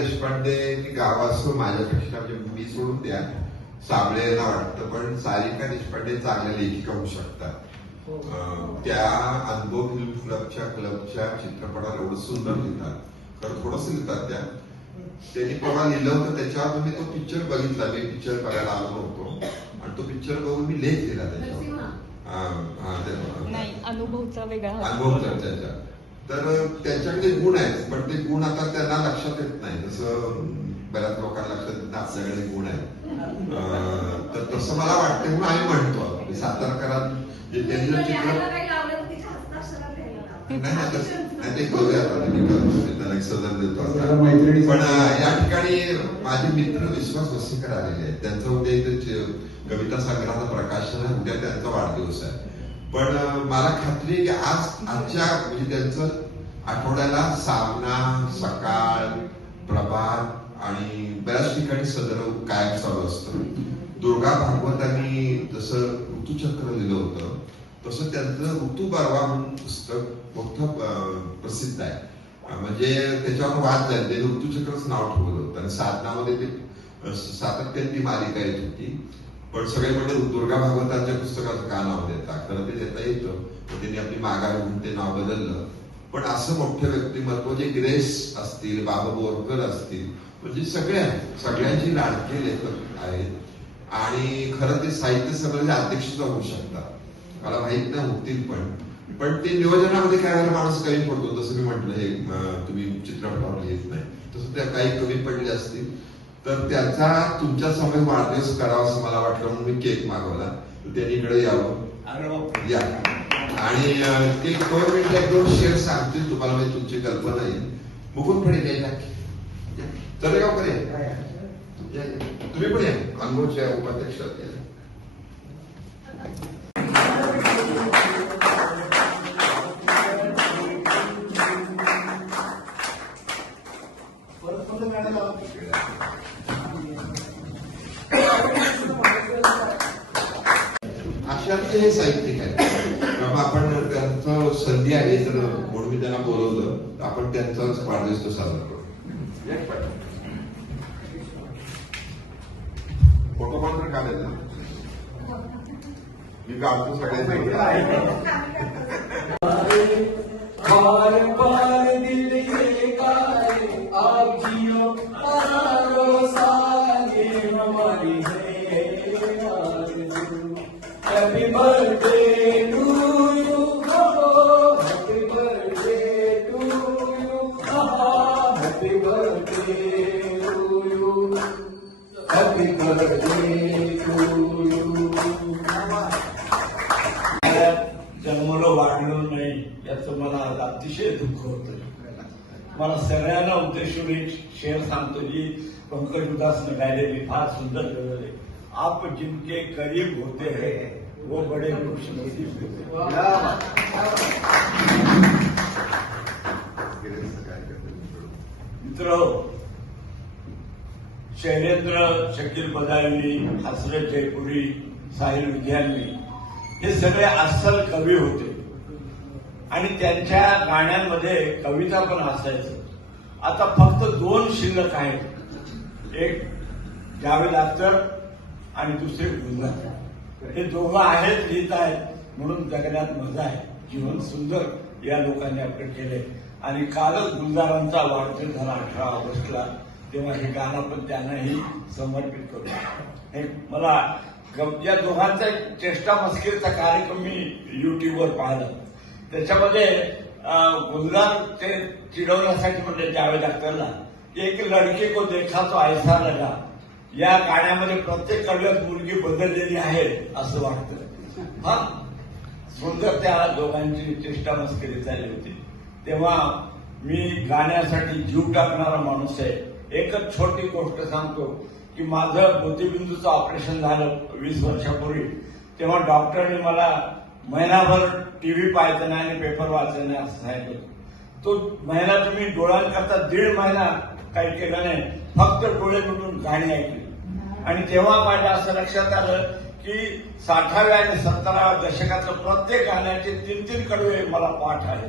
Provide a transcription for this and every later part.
देशपांडे गाव असतो माझ्यापेक्षा म्हणजे मी सोडून द्या साबळेला वाटतं पण सारिका देशपांडे चांगल्या लेखिका होऊ शकतात. अं, त्या अनुभव फिल्म क्लबच्या क्लबच्या चित्रपटाला एवढं सुंदर लिहितात. खरं थोडस लिहितात त्या. त्यांनी परवा लिहिलं होतं त्याच्यावर मी तो पिक्चर बघितला. मी पिक्चर बघायला आलो होतो. आणि तो पिक्चर बघून मी लेख दिला त्याच्यावर. हा, हा, अनुभवचा वेगळा. अनुभव चर्चेचा तर त्यांच्याकडे गुण आहेत पण ते गुण आता त्यांना लक्षात येत नाही. जसं बऱ्याच लोकांना लक्षात येत नाही आपल्याकडे गुण आहेत. तर तसं मला वाटतं म्हणून आम्ही म्हणतो. सातारकरात जे चित्र नाही नाही, तसं- नाही, ते करूया आता मी करतो. मी त्याला एक सदर देतो आता. जरा मैत्रिणी पण या ठिकाणी माझे मित्र विश्वास वसेकर आलेले आहेत. त्यांचं उद्या इथे कविता संग्रहाचं प्रकाशन आहे. उद्या त्यांचा वाढदिवस आहे. पण मला खात्री आहे की आज आजच्या म्हणजे त्यांचं आठवड्याला सामना सकाळ प्रभात आणि बऱ्याच ठिकाणी सदर कायम चालू असतं. दुर्गा भागवतांनी जसं ऋतुचक्र लिहिलं होतं तसं त्यांचं ऋतू पर्वा म्हणून पुस्तक मोठं प्रसिद्ध आहे. म्हणजे त्याच्यावर वाद झाले. ऋतुचक्रच नाव ठेवलं होतं. आणि साधनामध्ये ते अं, ती मालिका येत होती. पण सगळे म्हणजे दुर्गा भागवतांच्या पुस्तकाचं का नाव देता? खरं ते देता येतं पण त्यांनी आपली माघार घेऊन ते नाव बदललं. पण असं मोठं व्यक्तिमत्व जे ग्रेस असतील बाबा बोरकर असतील म्हणजे सगळ्या सगळ्यांची लाडके लेखक आहेत. आणि खरं ते साहित्य सभेचे अध्यक्ष होऊ शकतात. मला माहीत नाही होतील पण. पण ते नियोजनामध्ये काय झालं माणूस कमी पडतो. जसं मी म्हटलं हे तुम्ही चित्रपटावर लिहित नाही. तसं त्या काही कमी पडले असतील. तर त्याचा तुमच्यासमोर वाढदिवस करावा असं मला वाटलं म्हणून मी केक मागवला. तर त्यांनी इकडे यावं. या. आणि ते दोन मिनिटं एक दोन शेअर सांगतील तुम्हाला म्हणजे तुमची कल्पना येईल. मुकुंद पण येईल चलेगावकर या. या, या. तुम्ही पण या. अनुभवच्या उपाध्यक्ष आहात, या. अशातले हे साहित्यिक आहेत. तेव्हा आपण त्यांचं संधी आहे तर म्हणून मी त्यांना बोलवलं तर आपण त्यांचाच वाढदिवस तो साजरा करू. फोटो मात्र काढायचा. मी काढतो सगळ्यांचा जन्मलो वाढलो नाही याचं मला आज अतिशय दुःख होतं मला सगळ्यांना उद्देशून एक शेर सांगतो जी पंकज उदासने गायलेली फार सुंदर गजल आप जिनके करीब होते हैं वो बड़े खुश नसीब मित्र शैलेंद्र शकील बदावी हसरत जयपुरी साहिल विद्यानी हे सगळे अस्सल कवी होते. आणि त्यांच्या गाण्यांमध्ये कविता पण असायचं. आता फक्त दोन शिल्लक आहेत. एक जावेद अख्तर आणि दुसरे गुलजार हे दोघं आहेत लिहित आहेत. म्हणून जगण्यात मजा आहे. जीवन सुंदर या लोकांनी आपलं केले. आणि कालच गुलजारांचा वाढदिवस झाला अठरा ऑगस्टला. तेव्हा हे गाणं पण त्यांनाही समर्पित करू. हे मला ग- या दोघांचा एक चेष्टा मस्करीचा कार्यक्रम मी युट्यूबवर पाहिला. त्याच्यामध्ये गुलजार ते चिडवण्यासाठी म्हणजे जावेद अख्तरला एक लडके को देखा तो ऐसा लगा. या गाण्यामध्ये प्रत्येक कडव्यात मुलगी बदललेली आहे असं वाटतं. हा? सुंदर त्या दोघांची चेष्टा मस्करी झाली होती. तेव्हा मी गाण्यासाठी जीव टाकणारा माणूस आहे. एकच छोटी गोष्ट सांगतो की माझं मोतीबिंदूचं ऑपरेशन झालं वीस वर्षापूर्वी. तेव्हा डॉक्टरने मला महिनाभर टीव्ही पाहायचं नाही आणि पेपर वाचायचं नाही असं सांगितलं तो महिना तुम्ही डोळ्यांकरता दीड महिना काही केला नाही. फक्त डोळे मिटून गाणी ऐकली. आणि तेव्हा माझ्या असं लक्षात आलं की साठाव्या आणि सत्तराव्या दशकातलं प्रत्येक गाण्याचे तीन तीन कडवे मला पाठ आहे.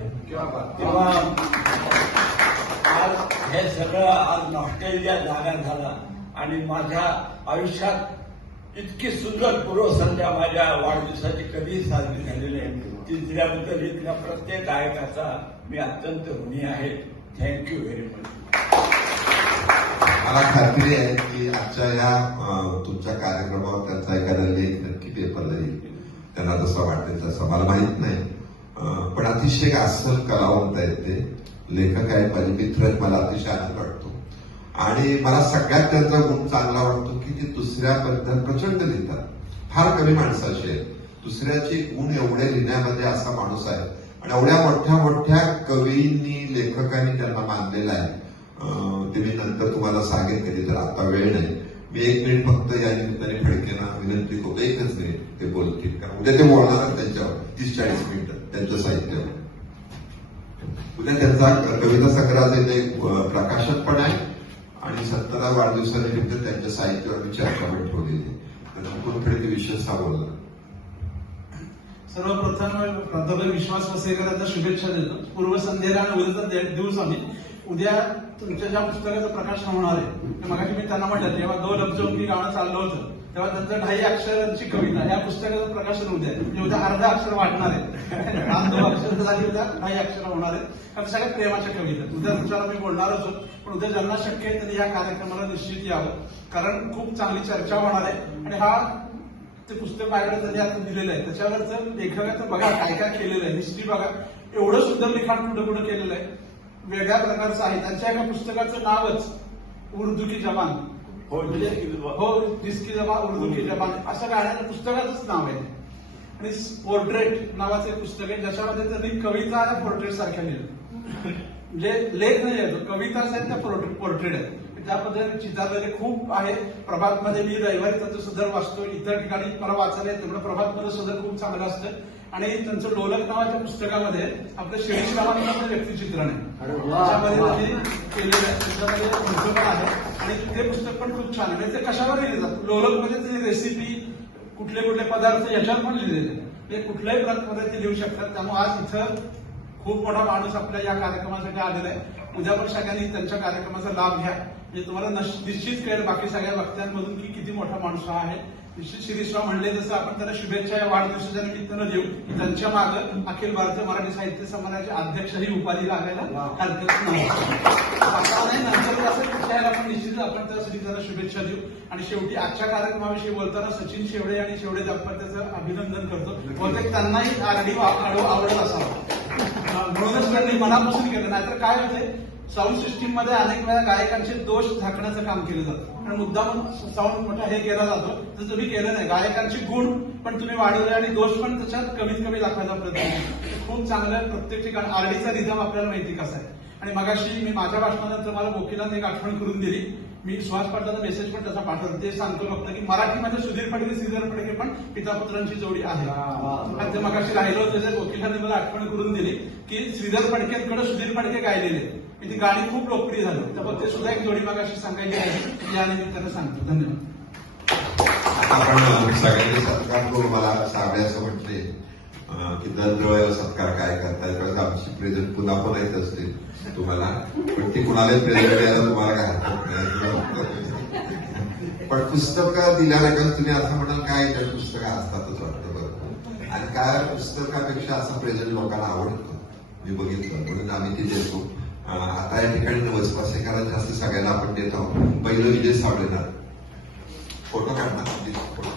तेव्हा आज हे सगळं आज नॉस्टेलिया जागा झाला आणि माझ्या आयुष्यात इतकी सुंदर पूर्वसंध्या माझ्या वाढदिवसाची कधीही साजरी झालेली आहे ती दिल्याबद्दल इथल्या प्रत्येक गायकाचा मी अत्यंत ऋणी आहे. थँक्यू व्हेरी मच मला खात्री आहे की आजच्या या तुमच्या कार्यक्रमावर त्यांचा एखादा लेख नक्की पेपरला येईल त्यांना तसं वाटेल तसं. मला माहीत नाही. पण अतिशय अस्सल कलावंत आहेत ते लेखक आहेत माझे मित्र आहेत मला अतिशय आनंद वाटतो. आणि मला सगळ्यात त्यांचा गुण चांगला वाटतो की ते दुसऱ्याबद्दल प्रचंड लिहितात. फार कमी माणसं अशी आहेत. दुसऱ्याचे गुण एवढे लिहिण्यामध्ये असा माणूस आहे. आणि एवढ्या मोठ्या मोठ्या कवींनी लेखकांनी त्यांना मानलेला आहे. अं, ते मी नंतर तुम्हाला सांगेन कधी तर आता वेळ नाही. मी एक मिनिट फक्त या निमित्ताने फडकेंना विनंती करतो एकच मिनिट ते बोलतील कारण उद्या ते बोलणार त्यांच्यावर तीस चाळीस मिनिटं त्यांच्या साहित्यावर उद्या त्यांचा कविता संग्रहाचे ते प्रकाशन पण आहे आणि सत्तरा वाढदिवसानिमित्त त्यांच्या साहित्यावर मी चर्चा पण ठेवलेली आहे. तर ते विशेष बोलला सर्वप्रथम प्राध्यापक विश्वास वसेकरांना शुभेच्छा देतो. पूर्वसंध्येला आणि उद्याचा दिवस आम्ही. उद्या तुमच्या ज्या पुस्तकाचं प्रकाशन होणार आहे ते मगाशी मी त्यांना म्हटलं तेव्हा दो लफ्जो मी गाणं चाललं होतं तेव्हा त्यांचं ढाई अक्षरांची कविता या पुस्तकाचं प्रकाशन उद्या आहे. म्हणजे उद्या अर्धा अक्षर वाटणार आहे. आज दोन अक्षर झाली उद्या ढाई अक्षर होणार आहे. कारण सगळ्यात प्रेमाच्या कविता उद्या तुमच्याला मी बोलणार होतो पण उद्या ज्यांना शक्य आहे त्यांनी या कार्यक्रमाला निश्चित यावं. कारण खूप चांगली चर्चा होणार आहे. आणि हा ते पुस्तक माझ्याकडे त्यांनी आता दिलेलं आहे. त्याच्यावर लेखकाचं बघा काय काय केलेलं आहे. हिस्ट्री बघा. एवढं सुंदर लिखाण कुठं कुठं केलेलं आहे. वेगळ्या प्रकारचं आहे. त्यांच्या एका पुस्तकाचं नावच उर्दू की जबान. हो, म्हणजे. हो जिसकी जबान उर्दू की जबान. असं गाण्याचं पुस्तकाचंच नाव आहे. आणि पोर्ट्रेट नावाचं एक पुस्तक आहे ज्याच्यामध्ये त्यांनी कविता आणि पोर्ट्रेट सारख्या लिहिलं. म्हणजे लेख नाही आहे तो कविताच आहेत त्या पोर्ट्रेट आहेत त्या पद्धतीने चितारलेले खूप आहे प्रभातमध्ये मी रविवारी त्यांचं सदर वाचतो इतर ठिकाणी मला वाचायला येतं. तेवढं प्रभातमध्ये सदर खूप चांगलं असतं आणि त्यांचं लोलक नावाच्या पुस्तकामध्ये. आपलं शिरीष रावांचं व्यक्तिचित्रण आहे. त्याच्यामध्ये त्यांनी केलेलं आहे. त्याच्यामध्ये पुस्तक पण आहे. आणि ते पुस्तक पण खूप छान आहे. म्हणजे ते कशावर लिहिले जातात लोलकमध्ये ते रेसिपी कुठले कुठले पदार्थ याच्यावर पण लिहिलेले. ते कुठल्याही प्रकारे ते लिहू शकतात. त्यामुळे आज इथं खूप मोठा माणूस आपल्या या कार्यक्रमासाठी आलेला आहे. उद्या पण सगळ्यांनी त्यांच्या कार्यक्रमाचा लाभ घ्या. म्हणजे तुम्हाला नश- निश्चित कळेल बाकी सगळ्या वक्त्यांमधून की किती मोठा माणूस हा आहे. निश्चित शिरीषराव म्हणले जसं आपण त्याला शुभेच्छा या वाढदिवसाच्या निमित्तानं देऊ त्यांच्या मागं अखिल भारतीय मराठी साहित्य संमेलनाचे अध्यक्ष ही उपाधी लागायला हरकत नाही. नंतर असं आपण निश्चित आपण त्यासाठी त्याला शुभेच्छा देऊ. आणि शेवटी आजच्या कार्यक्रमाविषयी बोलताना सचिन शेवडे आणि शेवडे दाम्पत्याचं अभिनंदन करतो. बहुतेक त्यांनाही आरडी आवडत असावा. म्हणूनच त्यांनी मनापासून केलं नाहीतर काय होते? साऊंड सिस्टीममध्ये अनेक वेळा गायकांचे दोष झाकण्याचं काम केलं जातं. आणि मुद्दाम साऊंड मोठा हे केला जातो. तर तुम्ही केलं नाही गायकांचे गुण पण तुम्ही वाढवले आणि दोष पण त्याच्यात कमीत कमी दाखवायचा प्रयत्न. खूप चांगलं. प्रत्येक ठिकाणी आरडीचा रिझम आपल्याला माहिती कसा आहे. आणि मगाशी मी माझ्या भाषणानंतर मला वकिलांनी एक आठवण करून दिली. मी सुहास पाटलाचा मेसेज पण त्याचा पाठवतो. ते सांगतो फक्त की मराठीमध्ये सुधीर फडके श्रीधर फडके पण पिता पुत्रांची जोडी आहे. आणि ते मगाशी राहिलं होतं. वकिलांनी मला आठवण करून दिली की श्रीधर फडकेंकडे सुधीर फडके गायलेले की ती गाणी खूप लोकप्रिय झाली. तर ते सुद्धा एक जोडी मागाशी सांगायची आहे. या निमित्तानं सांगतो. धन्यवाद. आपण सगळ्यांनी सत्कार करून मला सांगायचं म्हटले की दर सत्कार काय करताय? त्यावेळेस आमची प्रेझेंट पुन्हा पण येत असते तुम्हाला. पण ती कुणालाही प्रेझेंट द्यायला तुम्हाला काय हरकत नाही. पण पुस्तकं दिल्यानंतर तुम्ही असं म्हणाल काय त्या पुस्तकं असतातच वाटतं बरं. आणि काय पुस्तकापेक्षा असं प्रेझेंट लोकांना आवडतं? मी बघितलं. म्हणून आम्ही ते देतो आता या ठिकाणी नवसपासेकाला जास्त सगळ्यांना आपण देत आहोत. पहिलं विजय सावळेणार फोटो काढणार फोटो.